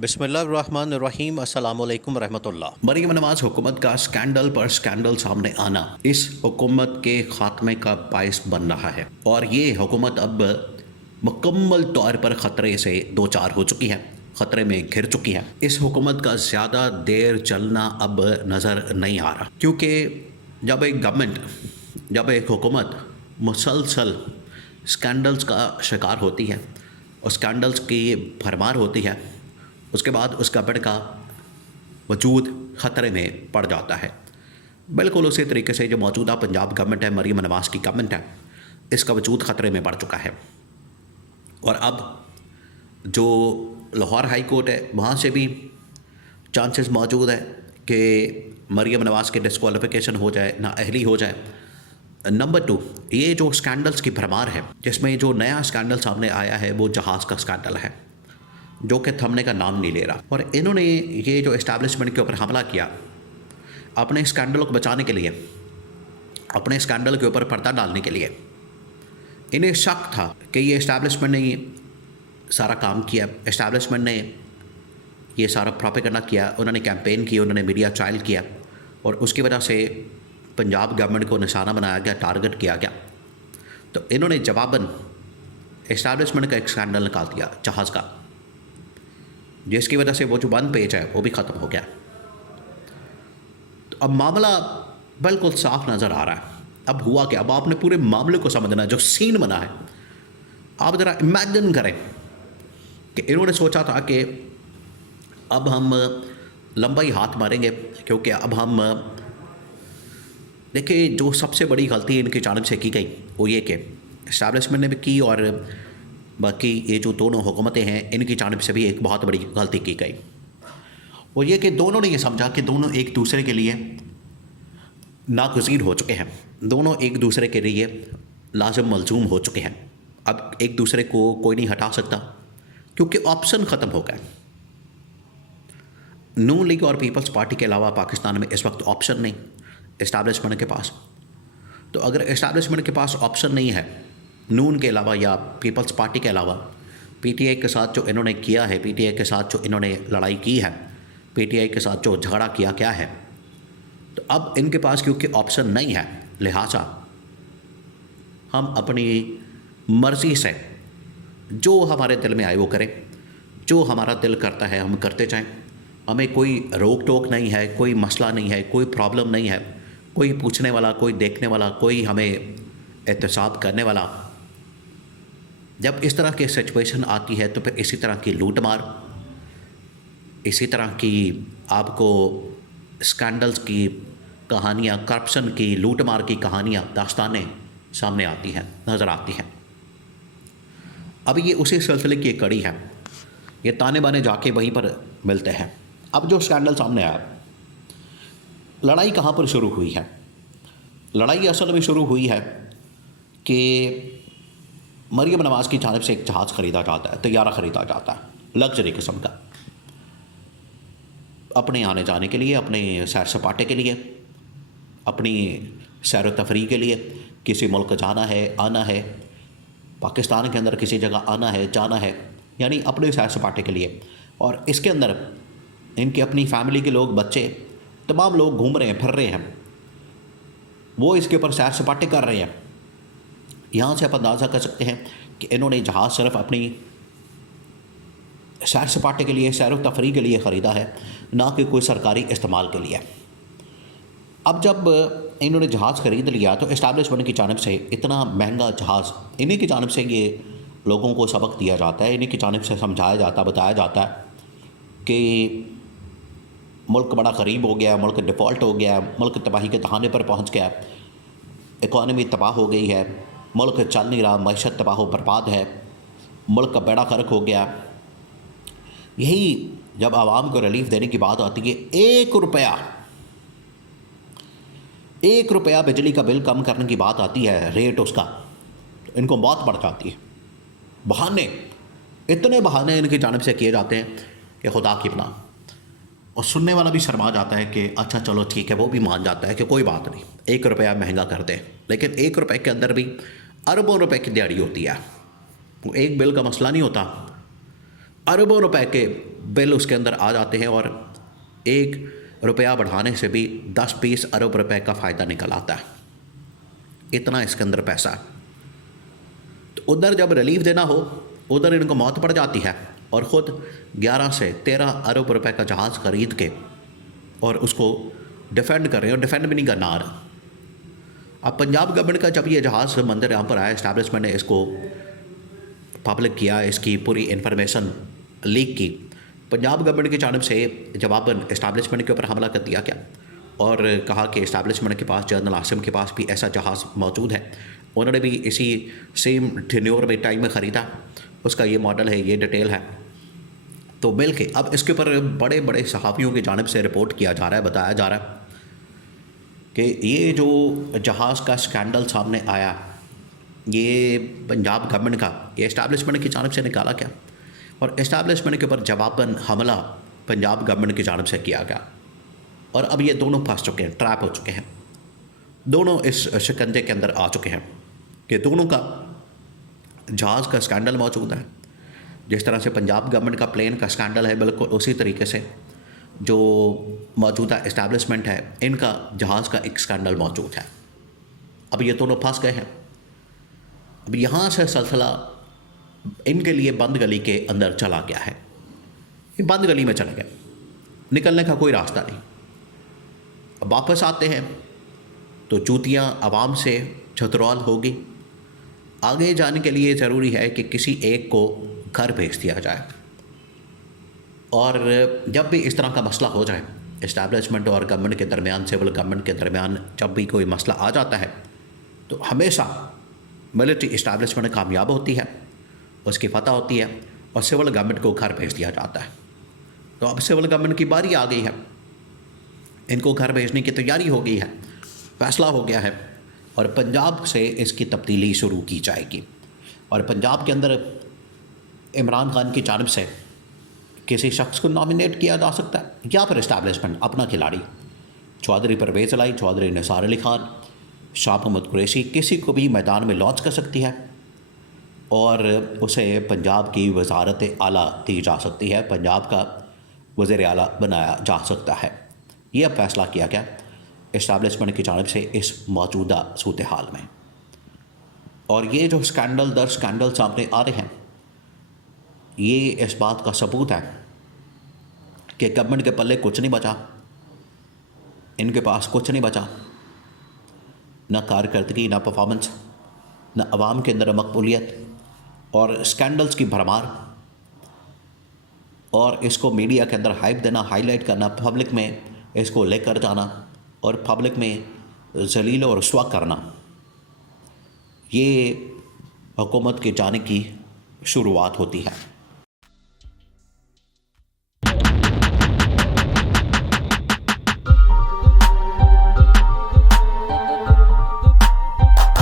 बिस्मिल्लाहिर्रहमानिर्रहीम अस्सलामुअलैकुम रहमतुल्लाह। मरीम नवाज हुकूमत का स्कैंडल पर स्कैंडल सामने आना इस हुकूमत के खात्मे का बायस बन रहा है और ये हुकूमत अब मुकम्मल तौर पर ख़तरे से दो चार हो चुकी है, ख़तरे में घिर चुकी है। इस हुकूमत का ज़्यादा देर चलना अब नज़र नहीं आ रहा, क्योंकि जब एक हुकूमत मुसलसल स्कैंडल्स का शिकार होती है और स्कैंडल्स की भरमार होती है, उसके बाद उसका का वजूद ख़तरे में पड़ जाता है। बिल्कुल उसी तरीके से जो मौजूदा पंजाब गवर्नमेंट है, मरीम नवाज की गवर्नमेंट है, इसका वजूद ख़तरे में पड़ चुका है। और अब जो लाहौर हाई कोर्ट है, वहाँ से भी चांसेस मौजूद है कि मरीम नवाज के डिस्क्वालिफिकेशन हो जाए, नाअहली हो जाए। नंबर 2, ये जो स्कैंडल्स की भरमार है, जिसमें जो नया स्कैंडल सामने आया है वो जहाज़ का स्कैंडल है, जो कि थमने का नाम नहीं ले रहा। और इन्होंने ये जो इस्टेब्लिशमेंट के ऊपर हमला किया, अपने स्कैंडलों को बचाने के लिए, अपने स्कैंडल के ऊपर पर्दा डालने के लिए, इन्हें शक था कि ये इस्टेब्लिशमेंट ने सारा काम किया, इस्टेब्लिशमेंट ने ये सारा प्रोपेगेंडा किया, उन्होंने कैंपेन की, उन्होंने मीडिया ट्रायल किया और उसकी वजह से पंजाब गवर्नमेंट को निशाना बनाया गया, टारगेट किया गया। तो इन्होंने जवाबन इस्टेब्लिशमेंट का एक स्कैंडल निकाल दिया जहाज़ का, जिसकी वजह से वो जो 1 पेज है वो भी ख़त्म हो गया। तो अब मामला बिल्कुल साफ नज़र आ रहा है। अब हुआ क्या, अब आपने पूरे मामले को समझना है, जो सीन बना है। आप ज़रा इमेजिन करें कि इन्होंने सोचा था कि अब हम लंबा ही हाथ मारेंगे, क्योंकि अब हम देखिए, जो सबसे बड़ी गलती इनकी जानिब से की गई वो ये कि इस्टेब्लिशमेंट ने भी की और बाकी ये जो दोनों हुकूमतें हैं, इनकी जानिब से भी एक बहुत बड़ी गलती की गई। वो ये कि दोनों ने ये समझा कि दोनों एक दूसरे के लिए नागज़ीर हो चुके हैं, दोनों एक दूसरे के लिए लाज़िम मलज़ूम हो चुके हैं। अब एक दूसरे को कोई नहीं हटा सकता, क्योंकि ऑप्शन ख़त्म हो गए। नून लीग और पीपल्स पार्टी के अलावा पाकिस्तान में इस वक्त ऑप्शन नहीं इस्टेब्लिशमेंट के पास। तो अगर इस्टेब्लिशमेंट के पास ऑप्शन नहीं है नून के अलावा या पीपल्स पार्टी के अलावा, पीटीआई के साथ जो इन्होंने किया है, पीटीआई के साथ जो इन्होंने लड़ाई की है, पीटीआई के साथ जो झगड़ा किया क्या है, तो अब इनके पास क्योंकि ऑप्शन नहीं है, लिहाजा हम अपनी मर्ज़ी से जो हमारे दिल में आए वो करें, जो हमारा दिल करता है हम करते जाएं। हमें कोई रोक टोक नहीं है, कोई मसला नहीं है, कोई प्रॉब्लम नहीं है, कोई पूछने वाला, कोई देखने वाला, कोई हमें एहतसाब करने वाला। जब इस तरह की सिचुएशन आती है तो फिर इसी तरह की लूट मार, इसी तरह की आपको स्कैंडल्स की कहानियाँ, करप्शन की, लूट मार की कहानियाँ, दास्तानें सामने आती हैं, नज़र आती हैं। अब ये उसी सिलसिले की एक कड़ी है, ये ताने बाने जाके वहीं पर मिलते हैं। अब जो स्कैंडल सामने आया, लड़ाई कहाँ पर शुरू हुई है? लड़ाई असल में शुरू हुई है कि मरीम नवाज की जानिब से एक जहाज़ ख़रीदा जाता है, तैयारा ख़रीदा जाता है, लग्जरी किस्म का, अपने आने जाने के लिए, अपने सैर सपाटे के लिए, अपनी सैर व तफरीह के लिए, किसी मुल्क जाना है, आना है, पाकिस्तान के अंदर किसी जगह आना है, जाना है, यानी अपने सैर सपाटे के लिए। और इसके अंदर इनकी अपनी फैमिली के लोग, बच्चे, तमाम लोग घूम रहे हैं, फिर रहे हैं, वो इसके ऊपर सैर सपाटे कर रहे हैं। यहाँ से आप अंदाज़ा कर सकते हैं कि इन्होंने जहाज़ सिर्फ अपनी सैर सपाटे के लिए, सैर व तफरीह के लिए ख़रीदा है, ना कि कोई सरकारी इस्तेमाल के लिए। अब जब इन्होंने जहाज़ ख़रीद लिया तो इस्टेब्लिशमेंट की जानिब से इतना महंगा जहाज़, इन्हीं की जानिब से ये लोगों को सबक दिया जाता है, इन्हीं की जानिब से समझाया जाता, बताया जाता है कि मुल्क बड़ा ग़रीब हो गया, मुल्क डिफ़ॉल्ट हो गया, मुल्क तबाही के दहाने पर पहुँच गया, इकॉनमी तबाह हो गई है, मुल्क चल नहीं रहा, मईशत तबाह व बर्बाद है, मुल्क का बेड़ा गर्क हो गया। यही जब आवाम को रिलीफ देने की बात आती है, 1 रुपया बिजली का बिल कम करने की बात आती है, रेट उसका, तो इनको मौत पड़ जाती है। बहाने, इतने बहाने इनकी जानिब से किए जाते हैं कि खुदा की पनाह। और सुनने वाला भी शर्मा जाता है कि अच्छा चलो ठीक है, वो भी मान जाता है कि कोई बात नहीं, 1 रुपया महंगा कर दें। लेकिन 1 रुपये के अंदर भी अरबों रुपए की दिहाड़ी होती है। वो एक बिल का मसला नहीं होता, अरबों रुपए के बिल उसके अंदर आ जाते हैं और 1 रुपया बढ़ाने से भी 10-20 अरब रुपए का फ़ायदा निकल आता है। इतना इसके अंदर पैसा है। तो उधर जब रिलीफ देना हो उधर इनको मौत पड़ जाती है और ख़ुद 11 से 13 अरब रुपए का जहाज़ खरीद के और उसको डिफेंड कर रहे हैं और डिफेंड भी नहीं करना आ रहा। अब पंजाब गवर्नमेंट का जब ये जहाज़ मंदिर यहाँ पर आया, इस्टेब्लिशमेंट ने इसको पब्लिक किया, इसकी पूरी इन्फॉर्मेशन लीक की, पंजाब गवर्नमेंट की जानिब से जवाबन इस्टेब्लिशमेंट के ऊपर हमला कर दिया गया और कहा कि इस्टेब्लिशमेंट के पास, जनरल आसिम के पास भी ऐसा जहाज़ मौजूद है, उन्होंने भी इसी सेम टेन्योर में टाइम में ख़रीदा, उसका ये मॉडल है, ये डिटेल है। तो मिल के अब इसके ऊपर बड़े बड़े सहाफ़ियों की जानिब से रिपोर्ट किया जा रहा है, बताया जा रहा है कि ये जो जहाज़ का स्कैंडल सामने आया, ये पंजाब गवर्नमेंट का, ये इस्टेब्लिशमेंट की जानिब से निकाला गया और इस्टेब्लिशमेंट के ऊपर जवाबन हमला पंजाब गवर्नमेंट की जानिब से किया गया। और अब ये दोनों फंस चुके हैं, ट्रैप हो चुके हैं, दोनों इस शिकंजे के अंदर आ चुके हैं कि दोनों का जहाज़ का स्कैंडल मौजूद है। जिस तरह से पंजाब गवर्नमेंट का प्लेन का स्कैंडल है, बिल्कुल उसी तरीके से जो मौजूदा इस्टेब्लिशमेंट है, इनका जहाज़ का एक स्कैंडल मौजूद है। अब ये दोनों फंस गए हैं। अब यहाँ से सिलसिला इनके लिए बंद गली के अंदर चला गया है। ये बंद गली में चले गए, निकलने का कोई रास्ता नहीं। अब वापस आते हैं तो जूतियाँ आवाम से छतरौल होगी। आगे जाने के लिए ज़रूरी है कि किसी एक को घर भेज दिया जाए और जब भी इस तरह का मसला हो जाए, इस्टेब्लिशमेंट और गवर्नमेंट के दरमियान, सिविल गवर्नमेंट के दरमियान जब भी कोई मसला आ जाता है तो हमेशा मिलिट्री इस्टेब्लिशमेंट कामयाब होती है, उसकी फतह होती है और सिविल गवर्नमेंट को घर भेज दिया जाता है। तो अब सिविल गवर्नमेंट की बारी आ गई है, इनको घर भेजने की तैयारी हो गई है, फैसला हो गया है और पंजाब से इसकी तब्दीली शुरू की जाएगी। और पंजाब के अंदर इमरान खान की जानिब से किसी शख्स को नॉमिनेट किया जा सकता है या फिर इस्टेब्लिशमेंट अपना खिलाड़ी, चौधरी परवेज़ इलाही, चौधरी निसार अली खान, शाह मोहम्मद कुरैशी, किसी को भी मैदान में लॉन्च कर सकती है और उसे पंजाब की वज़ारत आला दी जा सकती है, पंजाब का वज़ीर आला बनाया जा सकता है। यह फैसला किया गया इस्टेब्लिशमेंट की जानिब से इस मौजूदा सूरत हाल में। और ये जो स्कैंडल दर स्कैंडल सामने आ रहे हैं, ये इस बात का सबूत है कि गवर्नमेंट के पल्ले कुछ नहीं बचा, इनके पास कुछ नहीं बचा, ना कारकर्दगी, ना परफॉर्मेंस, ना अवाम के अंदर मकबूलियत और स्कैंडल्स की भरमार। और इसको मीडिया के अंदर हाइप देना, हाईलाइट करना, पब्लिक में इसको लेकर जाना और पब्लिक में जलील और रुस्वा करना, ये हुकूमत के जाने की शुरुआत होती है।